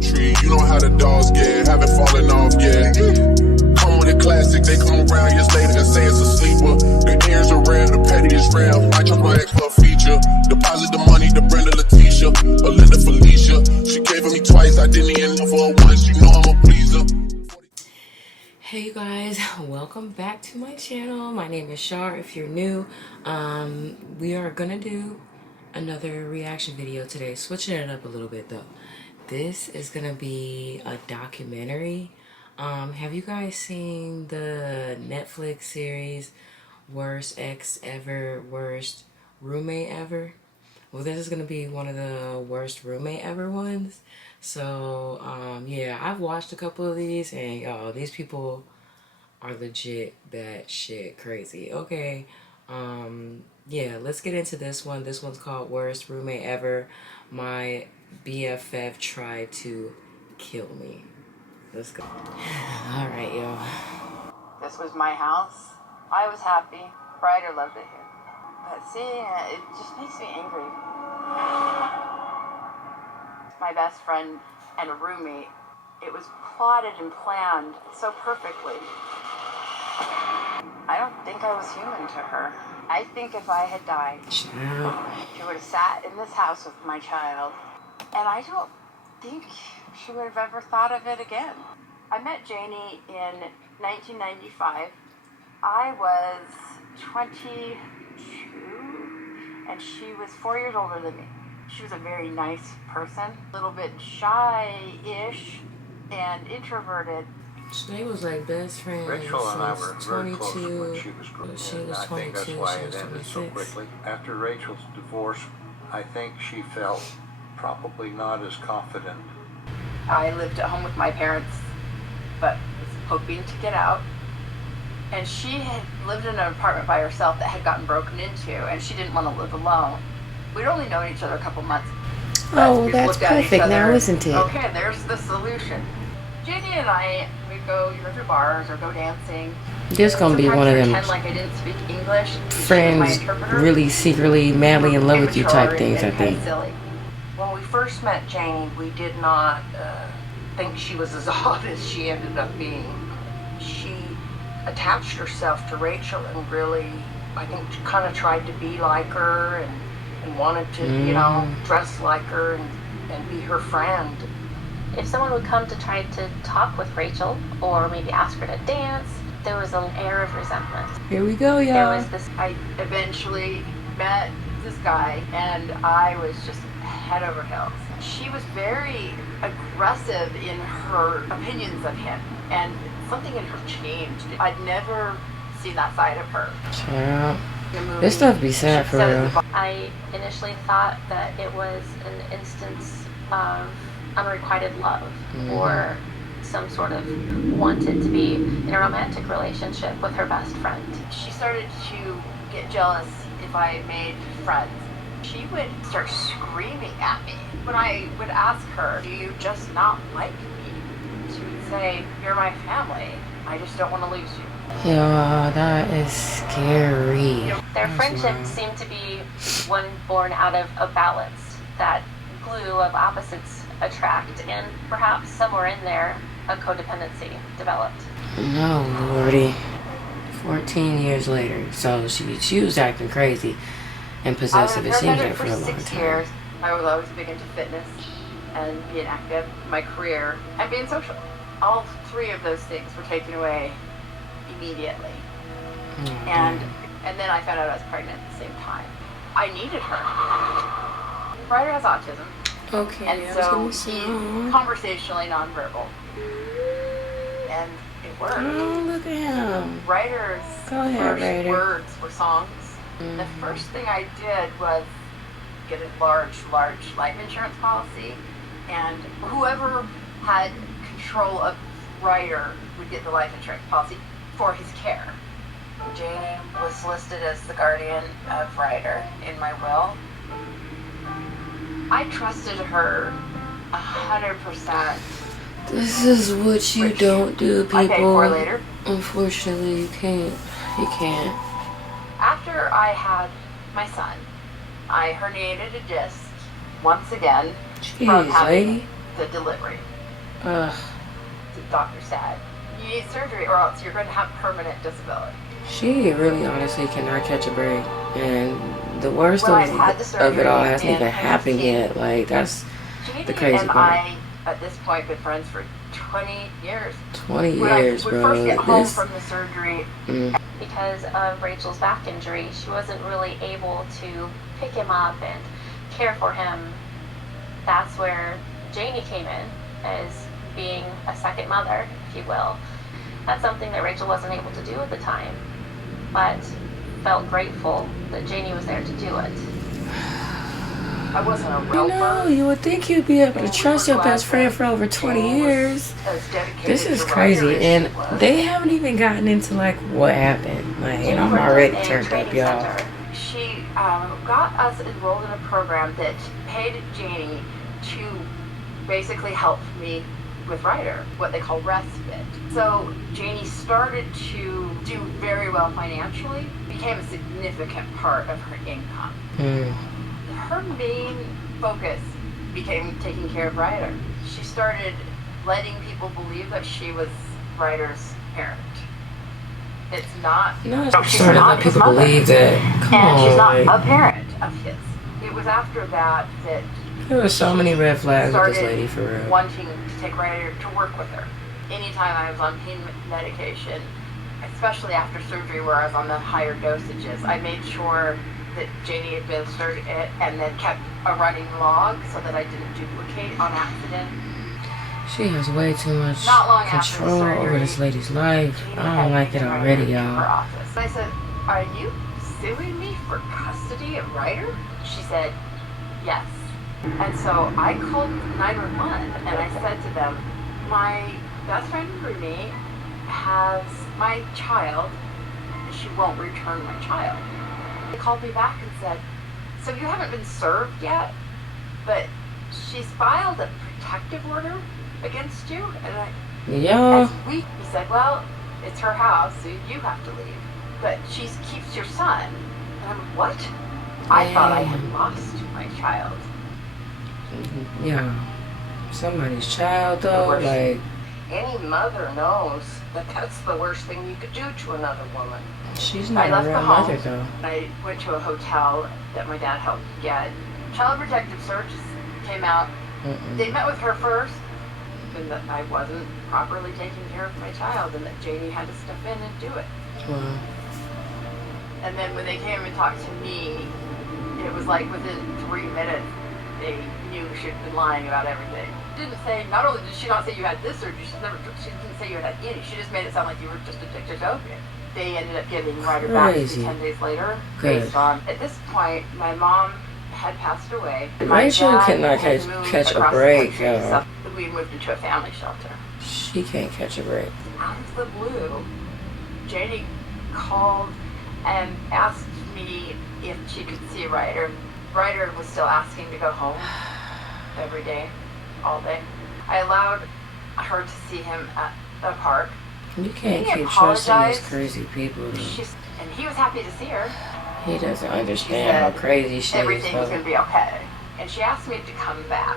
tree. You know how the dogs get, haven't fallen off yet. Come with a classic, they come around years later and say it's a sleeper. The ears are rare, the petty is rare. I chose my ex for a feature. Deposit the money to Brenda Leticia, Alinda Felicia. She gave it me twice, I didn't even know for her once. You know I'm a pleaser. Hey you guys, welcome back to my channel. My name is Shar. If you're new, we are gonna do another reaction video today, switching it up a little bit though. This is gonna be a documentary. Have you guys seen the Netflix series Worst Ex Ever, Worst Roommate Ever? Well, this is gonna be one of the worst roommate ever ones. So yeah, I've watched a couple of these, and y'all, these people are legit that shit crazy. Okay, yeah, let's get into this one. This one's called Worst Roommate Ever. My BFF tried to kill me. Let's go. All right, y'all. This was my house. I was happy. Ryder loved it here. But seeing it just makes me angry. My best friend and a roommate, it was plotted and planned so perfectly. I don't think I was human to her. I think if I had died, she would have sat in this house with my child, and I don't think she would have ever thought of it again. I met Janie in 1995. I was 22, and she was 4 years older than me. She was a very nice person, a little bit shy-ish and introverted. They was like best friends. Rachel and I were very close when she was growing up. She was 22, I think that's why it ended so quickly. After Rachel's divorce, I think she felt probably not as confident. I lived at home with my parents, but was hoping to get out. And she had lived in an apartment by herself that had gotten broken into, and she didn't want to live alone. We'd only known each other a couple months. Oh, that's perfect now, isn't it? Okay, there's the solution. Janie and I would go either to bars or go dancing. This gonna be one of them like I didn't speak English. friends really secretly madly in love with you type things, I think. Silly. When we first met Janie, we did not think she was as odd as she ended up being. She attached herself to Rachel and really, I think, kind of tried to be like her and wanted to, you know, dress like her and be her friend. If someone would come to try to talk with Rachel or maybe ask her to dance, there was an air of resentment. Here we go, y'all. There was this. I eventually met this guy, and I was just head over heels. She was very aggressive in her opinions of him, and something in her changed. I'd never seen that side of her. Yeah. This stuff be sad for real. I initially thought that it was an instance of unrequited love or some sort of wanted to be in a romantic relationship with her best friend. She started to get jealous if I made friends. She would start screaming at me. When I would ask her, do you just not like me? She would say, you're my family. I just don't want to lose you. Yeah, that is scary. Their friendship seemed to be one born out of a balance, that glue of opposites attract, and perhaps somewhere in there a codependency developed. No, Lordy. 14 years later, so she was acting crazy and possessive. It seems like for a long 6 time. years. I was always big into fitness and being active, my career, and being social. All three of those things were taken away immediately. And then I found out I was pregnant at the same time. I needed her. Ryder has autism. Okay, and so he's conversationally nonverbal. And it worked. Oh, look at him. Ryder's first words were songs. The first thing I did was get a large life insurance policy, and whoever had control of Ryder would get the life insurance policy for his care. Janie was listed as the guardian of Ryder in my will. I trusted her 100%. This is what you don't do, people. I paid for later. Unfortunately, you can't. You can't. After I had my son, I herniated a disc once again from having the delivery. Ugh. The doctor said, you need surgery or else you're going to have permanent disability. She really honestly cannot catch a break. And the worst When I of had the surgery it all hasn't in even happened 2015, yet. Like, that's Jeannie the crazy and part. I, at this point, been friends for 20 years. 20 When years, I would bro. first get home from the surgery, Because of Rachel's back injury, she wasn't really able to pick him up and care for him. That's where Janie came in as being a second mother, if you will. That's something that Rachel wasn't able to do at the time, but felt grateful that Janie was there to do it. I wasn't a You real know, you would think you'd be able to trust your best friend for over 20 years. This is crazy, and they haven't even gotten into like what happened. Like, and I'm already turned up, y'all. She got us enrolled in a program that paid Janie to basically help me with Ryder, what they call respite. So Janie started to do very well financially, became a significant part of her income. Her main focus became taking care of Ryder. She started letting people believe that she was Ryder's parent. It's not. No, She's started not letting his people mother. believe that. Come And on, she's not like, a parent of his. It was after that that there were so many red flags with this started lady, for real. wanting to take Ryder to work with her. Anytime I was on pain medication, especially after surgery where I was on the higher dosages, I made sure that Janie administered it and then kept a running log so that I didn't duplicate on accident. She has way too much Not long after the control surgery, over this lady's life. Janie I had don't like it taken already, Ryder to her y'all. office. I said, "Are you suing me for custody of Ryder?" She said, "Yes." And so I called 911 and I said to them, "My best friend Renee has my child and she won't return my child." They called me back and said, "So you haven't been served yet, but she's filed a protective order against you?" And Y'all, he said, "Well, it's her house, so you have to leave. But she keeps your son." And I'm, what? I thought I had lost my child. yeah. Somebody's child, though, like, Any mother knows that that's the worst thing you could do to another woman. she's I not a left real the mother, home. though. I went to a hotel that my dad helped get. Child Protective Services came out. They met with her first, and that I wasn't properly taking care of my child, and that Janie had to step in and do it. Wow. And then when they came and talked to me, it was like within 3 minutes, they knew she'd been lying about everything. Didn't say, not only did she not say you had this surgery, she didn't say you had any. She just made it sound like you were just addicted to opiate. They ended up giving Ryder back to me Crazy. 10 days later. Good. Based on, at this point, my mom had passed away. Rachel My dad cannot had catch moved a across the break, country, y'all. so we moved into a family shelter. She can't catch a break. Out of the blue, Janie called and asked me if she could see Ryder. Ryder was still asking to go home every day, all day. I allowed her to see him at the park. You can't He keep trusting these apologized. crazy people, though. And he was happy to see her. He doesn't She understand how said crazy she is, everything was going though. to be okay. And she asked me to come back.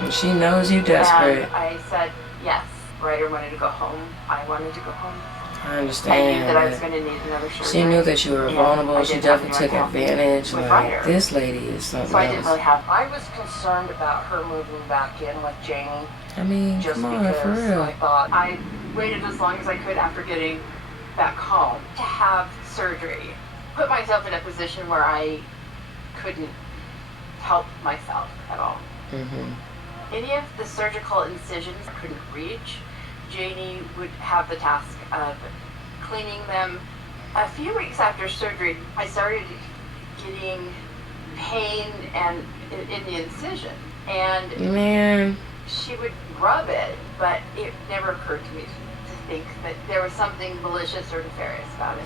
And she knows you desperate. And I said yes. Ryder wanted to go home. I wanted to go home. I I understand. knew that I was but going to need another surgery. she knew that you were And vulnerable. I She didn't have definitely took anyone to help me advantage. with Like, Ryder. this lady is something So I didn't really else. have. I was concerned about her moving back in with Janie I mean, just come on, for because real. I thought I waited as long as I could after getting back home to have surgery. Put myself in a position where I couldn't help myself at all. Any of the surgical incisions I couldn't reach, Janie would have the task of cleaning them. A few weeks after surgery, I started getting pain and in the incision, and Man, she would rub it, but it never occurred to me to think that there was something malicious or nefarious about it.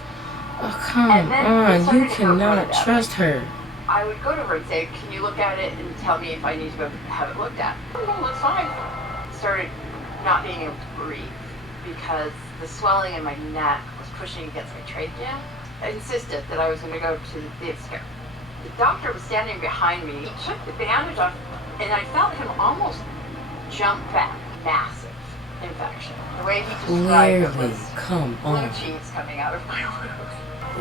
oh, come And then it on. started You to hurt really cannot bad. trust her. I would go to her and say, "Can you look at it and tell me if I need to go have it looked at?" "Oh, no, that's fine." Started not being able to breathe because the swelling in my neck was pushing against my trachea. I insisted that I was going to go to the scare. The doctor was standing behind me. He took the bandage off, and I felt him almost jump back. massive infection. The way he described it Clearly, was come blue on. cheese coming out of my wound.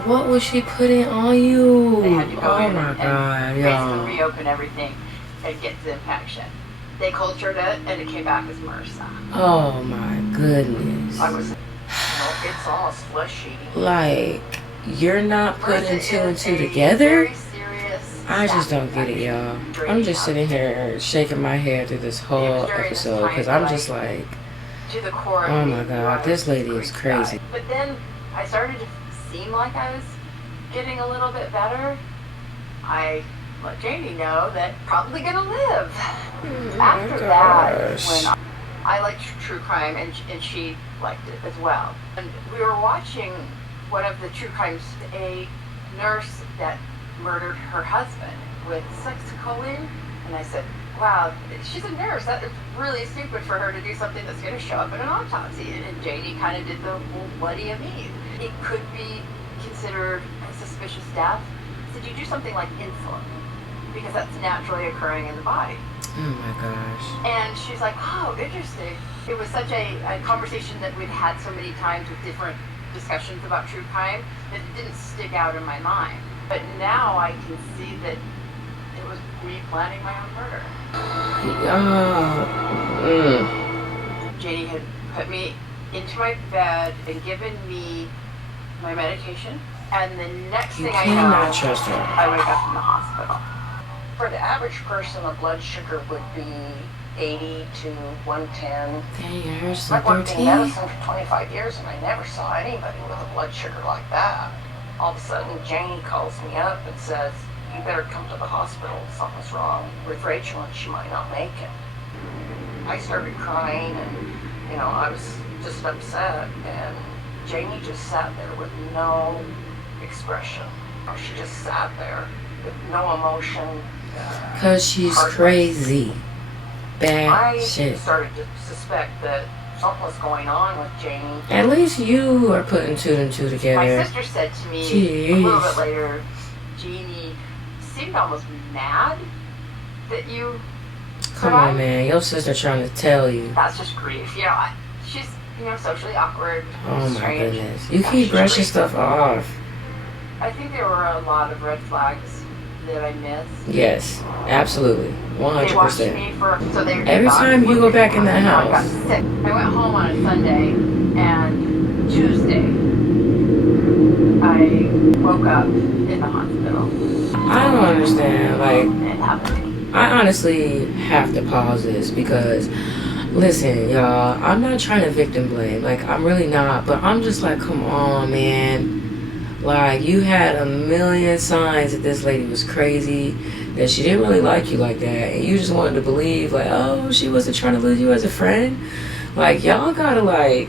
What was she putting on you? They had to go Oh in my and god, basically y'all. reopen everything and get the infection. They cultured it and it came back as MRSA. Oh my goodness. I was, it's almost flesh-eating. Like, you're not putting two and two together? I just don't get it, y'all. I'm just sitting here shaking my head through this whole episode because I'm just like, to the core. oh my god, this lady is crazy. But then I started to seem like I was getting a little bit better. I let Janie know that probably gonna live. After that, when I liked true crime and she liked it as well. And we were watching one of the true crimes, a nurse that murdered her husband with sexcholine, and I said, wow, she's a nurse. That is really stupid for her to do something that's going to show up in an autopsy. And Janie kind of did the, well, what do you mean? It could be considered a suspicious death. So you do something like insulin, because that's naturally occurring in the body. Oh my gosh. And she's like, oh, interesting. It was such a conversation that we'd had so many times with different discussions about true crime that it didn't stick out in my mind. But now I can see that it was me planning my own murder. Janie had put me into my bed and given me my medication. And the next thing I know, trust her. I wake up in the hospital. For the average person, a blood sugar would be 80 to 110. Dang, hers I've worked in 13. medicine for 25 years and I never saw anybody with a blood sugar like that. All of a sudden, Janie calls me up and says, you better come to the hospital. Something's wrong with Rachel and she might not make it. I started crying and, I was just upset. And Janie just sat there with no expression. She just sat there with no emotion. Cause she's crazy. Bad I shit. started to suspect that something was going on with Janie. At least you are putting two and two My together. sister said to me Jeez. a little bit later, Jeannie seemed almost mad that you Come on, man. Your sister trying to tell you. That's just grief. She's, socially awkward. Oh my strange. goodness. You keep brushing stuff off. I think there were a lot of red flags that I missed. Yes, absolutely. They watched 100%. me for, so they Every time you go back in that I got house. sick. I went home on a Sunday, and Tuesday, I woke up in the hospital. I don't understand. Like, It happened to me. I honestly have to pause this because, listen, y'all, I'm not trying to victim blame. Like, I'm really not. But I'm just like, come on, man. Like, you had a million signs that this lady was crazy, that she didn't really like you like that, and you just wanted to believe, like, oh, she wasn't trying to lose you as a friend. Like, y'all gotta, like...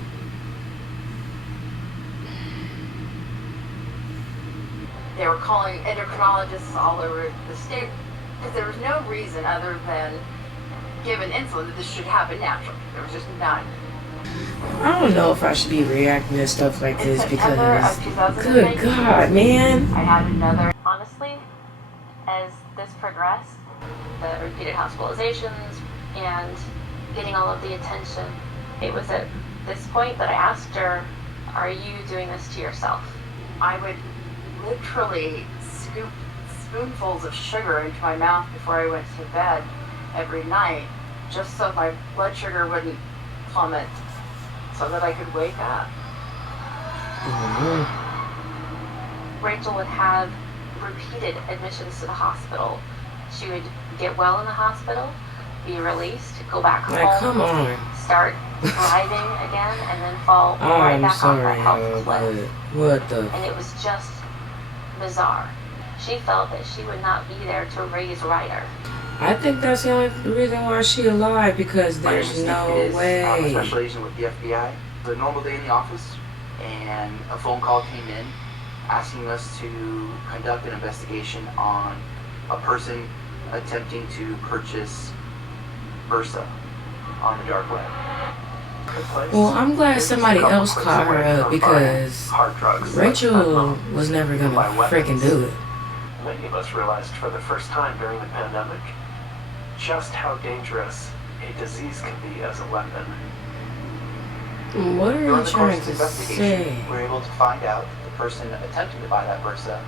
They were calling endocrinologists all over the state because there was no reason other than given insulin that this should happen naturally. There was just none. I don't know if I should be reacting to stuff like In this September because... of 2019, Good God, man. I had another. Honestly, as this progressed, the repeated hospitalizations and getting all of the attention, it was at this point that I asked her, are you doing this to yourself? I would literally scoop spoonfuls of sugar into my mouth before I went to bed every night, just so my blood sugar wouldn't plummet, so that I could wake up. Rachel would have repeated admissions to the hospital. She would get well in the hospital, be released, go back Like, home, come on. start thriving again, and then fall Oh, right I'm back off sorry, that helpless but cliff. what the... And it was just bizarre. She felt that she would not be there to raise Ryder. I think that's the only reason why she alive, because there's no I'm a way. special agent with the FBI. It was a normal day in the office, and a phone call came in asking us to conduct an investigation on a person attempting to purchase Versa on the dark web. Well, I'm glad somebody else caught her up because hard drugs. Rachel was never gonna freaking do it. Many of us realized for the first time during the pandemic just how dangerous a disease can be as a weapon. What are During you the course trying of the to investigation, say? we were able to find out that the person attempting to buy that Versa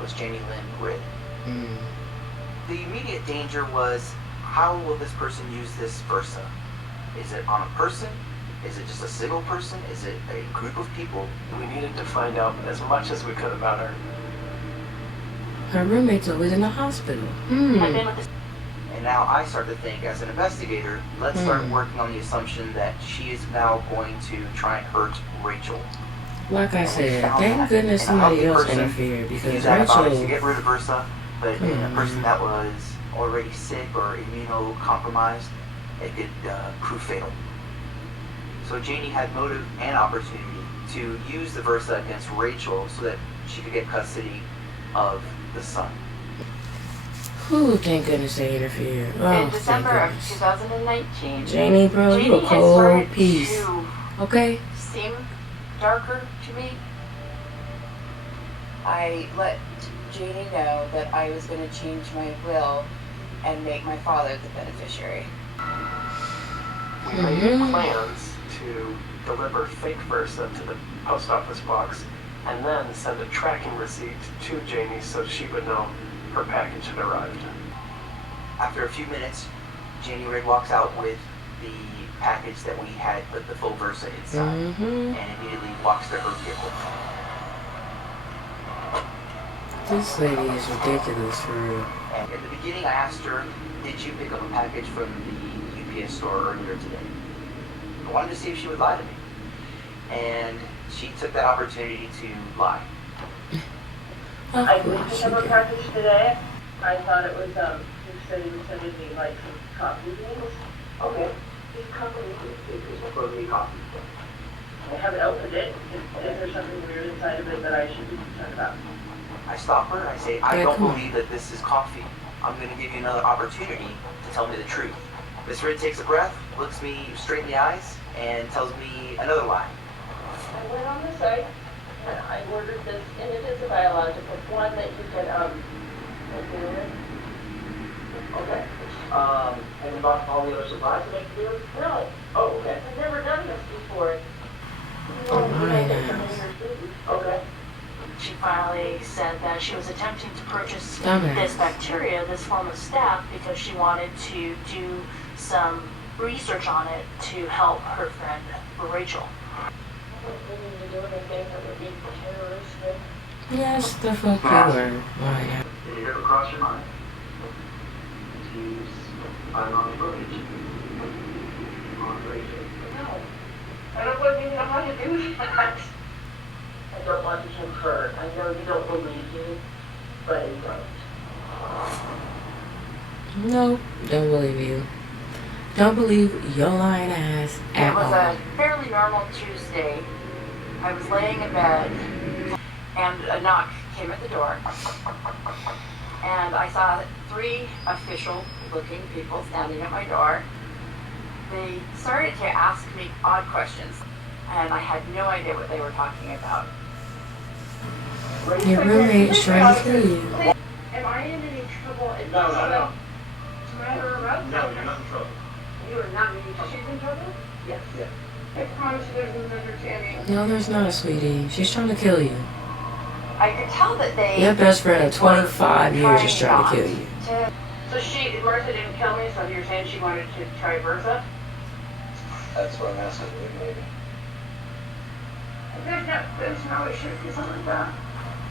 was Janie Lynn Ridd. The immediate danger was, how will this person use this Versa? Is it on a person? Is it just a single person? Is it a group of people? We needed to find out as much as we could about her. Her roommate's always in the hospital. And now I start to think, as an investigator, let's start working on the assumption that she is now going to try and hurt Rachel. Like I And we said, found thank that. goodness And a somebody healthy else person interfered, because used antibiotics to Rachel... get rid of Versa, but in a person that was already sick or immunocompromised, it could prove fatal. So Janie had motive and opportunity to use the Versa against Rachel so that she could get custody of the son. Ooh, thank goodness they interfered. Oh, In December of thank 2019, Janie, bro, you a Janie had cold started piece. to Okay? seem darker to me. I let Janie know that I was going to change my will and make my father the beneficiary. We made plans to deliver fake Versa to the post office box and then send a tracking receipt to Janie so she would know her package had arrived. After a few minutes, Janie Ridd walks out with the package that we had put the full Versa inside and immediately walks to her vehicle. This lady is ridiculous, for real. And in the beginning, I asked her, did you pick up a package from the UPS store earlier today? I wanted to see if she would lie to me. And she took that opportunity to lie. I did pick up a package today. I thought it was, he said he was sending me like some coffee beans. Okay. These coffee beans. It's supposed to be coffee. I haven't opened it. Is there something weird inside of it that I should be concerned about? I stop her, I say, I don't believe that this is coffee. I'm going to give you another opportunity to tell me the truth. Miss Ridd takes a breath, looks me straight in the eyes, and tells me another lie. I went on the site and I ordered this, and it is a biological one that you can, Okay. And you bought all the other supplies to make the deal? No. Oh, okay. I've never done this before. Oh, my Okay. She finally said that she was attempting to purchase Dumbass. this bacteria, this form of staph, because she wanted to do some research on it to help her friend Rachel. Yes, the fuck you were. Why? Did it ever cross your mind to use biological footage on Rachel? No. I don't even know how to do that. I don't want to confer. I know you don't believe me, but I don't. No, don't believe you. Don't believe your lying ass at It was all. a fairly normal Tuesday. I was laying in bed and a knock came at the door. And I saw 3 official-looking people standing at my door. They started to ask me odd questions, and I had no idea what they were talking about. Your roommate is trying to kill you. Am I in any trouble? No. Matter of us? No, you're not in trouble. You are not in any trouble. She's in trouble? Yes. Yeah. I promise you there's a misunderstanding. No, there's not, sweetie. She's trying to kill you. I could tell that they... Your best friend of 25 years is trying to kill you. So Martha didn't kill me, so you're saying she wanted to try Versa? That's what I'm asking you, maybe. There's no issue with something like that.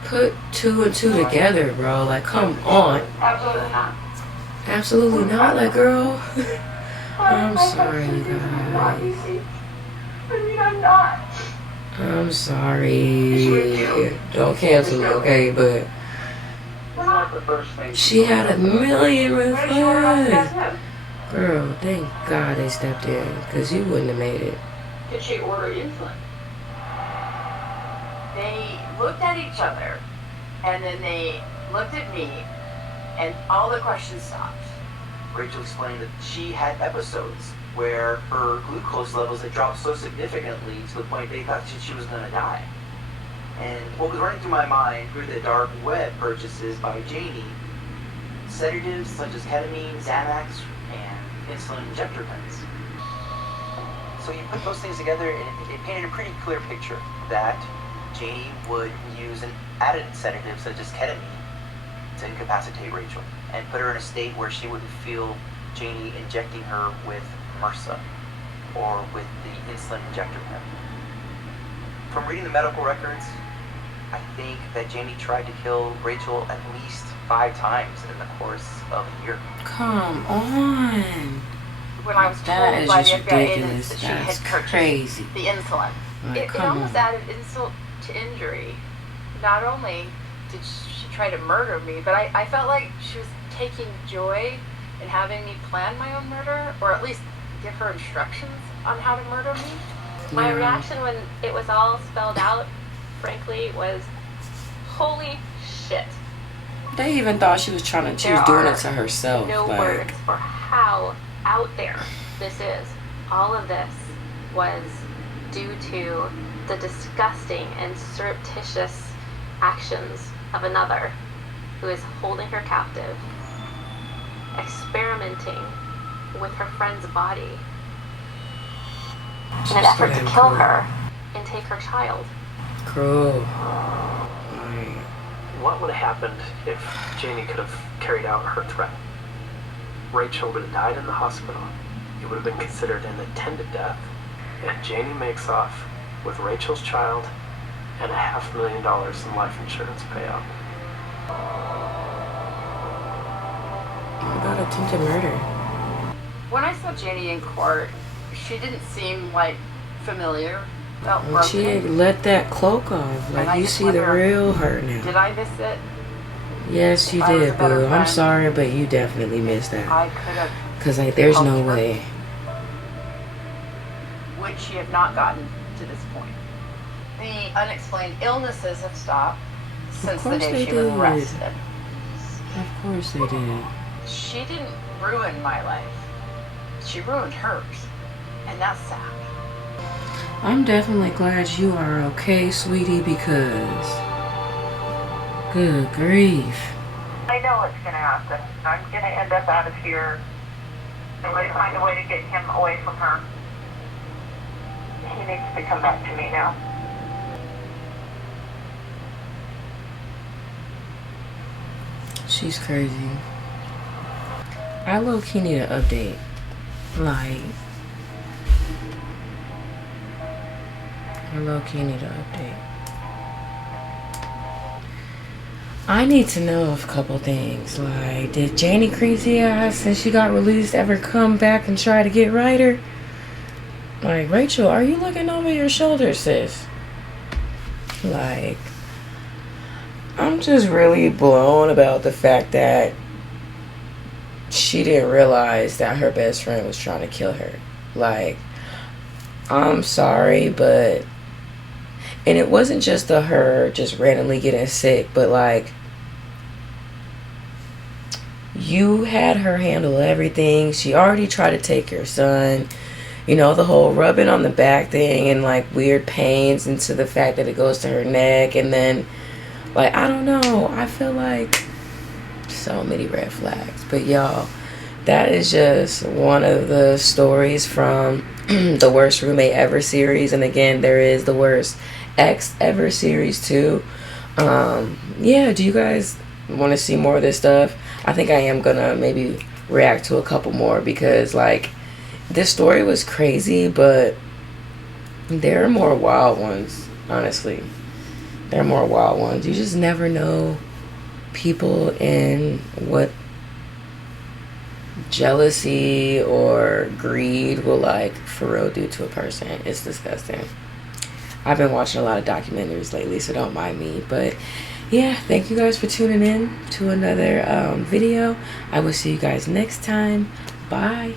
Put 2 and 2 together, bro. Like, come on. Absolutely not. Absolutely not, like, girl. I'm sorry, you guys. I mean, I'm not. I'm sorry. Don't cancel me, okay? But It's not the first thing. she had a million red What did she order off the flags. gas? Girl, thank God they stepped in, because you wouldn't have made it. Did she order insulin? They looked at each other, and then they looked at me, and all the questions stopped. Rachel explained that she had episodes where her glucose levels had dropped so significantly to the point they thought she was going to die. And what was running through my mind through the dark web purchases by Janie, sedatives such as ketamine, Xanax, and insulin injector pens. So you put those things together, and it painted a pretty clear picture that Janie would use an added sedative such as ketamine to incapacitate Rachel and put her in a state where she wouldn't feel Janie injecting her with MRSA or with the insulin injector pen. From reading the medical records, I think that Janie tried to kill Rachel at least 5 times in the course of a year. Come on. When I was told That is by the just FBI agents ridiculous. that she had That's purchased crazy. the insulin, Like, it come almost on. added insult to injury. Not only did she try to murder me, but I felt like she was taking joy in having me plan my own murder, or at least give her instructions on how to murder me. My reaction when it was all spelled out, frankly, was, holy shit. They even thought she was doing it to herself. No like, words for how out there this is. All of this was due to the disgusting and surreptitious actions of another who is holding her captive, experimenting with her friend's body in an effort to kill her and take her child. Cruel. What would have happened if Janie could have carried out her threat? Rachel would have died in the hospital. It would have been considered an attended death. And Janie makes off with Rachel's child and $500,000 in life insurance payout. What about attempted murder? When I saw Janie in court, she didn't seem like familiar. Felt And she broken. let that cloak off. And I Like, you just see the wonder, real her now. Did I miss it? Yes, you If I was did, a better boo. I'm friend, sorry, but you definitely missed that. I could have. Because, like, there's no helped her. way. Would she have not gotten to this point? The unexplained illnesses have stopped since the course day they she was did. arrested. Of course they did. She didn't ruin my life. She ruined hers. And that's sad. I'm definitely glad you are okay, sweetie, because... Good grief. I know it's going to happen. I'm going to end up out of here. I'm going to find a way to get him away from her. He needs to come back to me now. She's crazy. I low-key need an update. Like... I low-key need an update. I need to know a couple things. Like, did Janie crazy ass, since she got released, ever come back and try to get Ryder? Like, Rachel, are you looking over your shoulder, sis? Like, I'm just really blown about the fact that she didn't realize that her best friend was trying to kill her. Like, I'm sorry, but... And it wasn't just her just randomly getting sick, but like, you had her handle everything. She already tried to take your son. You know, the whole rubbing on the back thing and like weird pains into the fact that it goes to her neck. And then, like, I don't know. I feel like so many red flags. But y'all, that is just one of the stories from the Worst Roommate Ever series. And again, there is the Worst Ex Ever series too. Yeah, do you guys want to see more of this stuff? I think I am gonna maybe react to a couple more, because like, this story was crazy, but there are more wild ones. Honestly, there are more wild ones. You just never know people and what jealousy or greed will like for real do to a person. It's disgusting. I've been watching a lot of documentaries lately, so don't mind me. But yeah, thank you guys for tuning in to another video. I will see you guys next time. Bye.